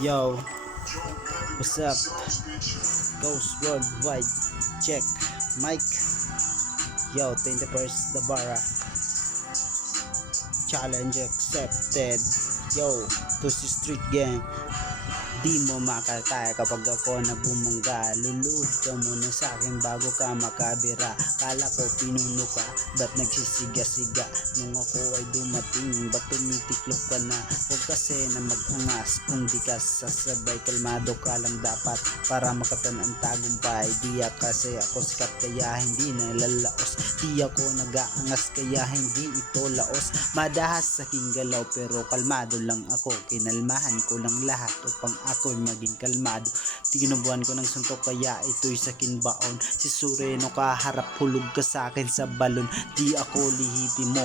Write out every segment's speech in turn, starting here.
Yo, what's up? Ghost Worldwide. Check. Mike. Yo, 21st the Barra. Challenge accepted. Yo, to si Street Gang. Di mo makataya kapag ako na bumangga. Luluhod ka muna sa akin bago ka makabira. Kala ko pinuno ka, ba't nagsisiga-siga? Nung ako ay dumating, ba't tumitiklop ka na? Huwag kasi na mag-angas, kung di ka sasabay. Kalmado ka lang dapat para makatan ang tagumpay. Di kasi ako sikat kaya hindi nalalaos. Di ako nag-aangas kaya hindi ito laos. Madahas sa aking galaw pero kalmado lang ako. Kinalmahan ko lang lahat upang ako'y maging kalmado. Tinubuan ko ng suntok kaya ito'y sakin baon. Si Sureno kaharap, hulog ka sa akin sa balon. Di ako lihiti mo,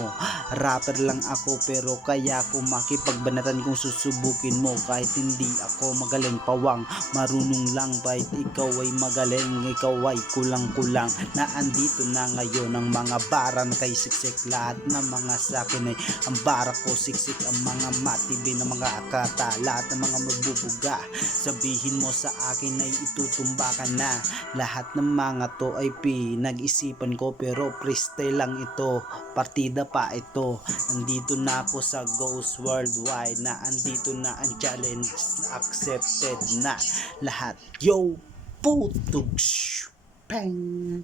rapper lang ako pero kaya ko makipagbanatan kung susubukin mo. Kahit hindi ako magaling pawang, marunong lang kahit ikaw ay magaling. Ikaw ay kulang-kulang na andito na ngayon ang mga bara na kay siksik. Lahat ng mga sakin ay ang bara ko siksik. Ang mga matibi na mga akata, lahat ng mga magbubuga, sabihin mo sa akin ay itutumba ka na. Lahat ng mga to ay pinag-isipan ko pero freestyle lang ito, partida pa ito. Andito na ako sa Ghost Worldwide na andito na ang challenge accepted na lahat. Yo, putog, bang.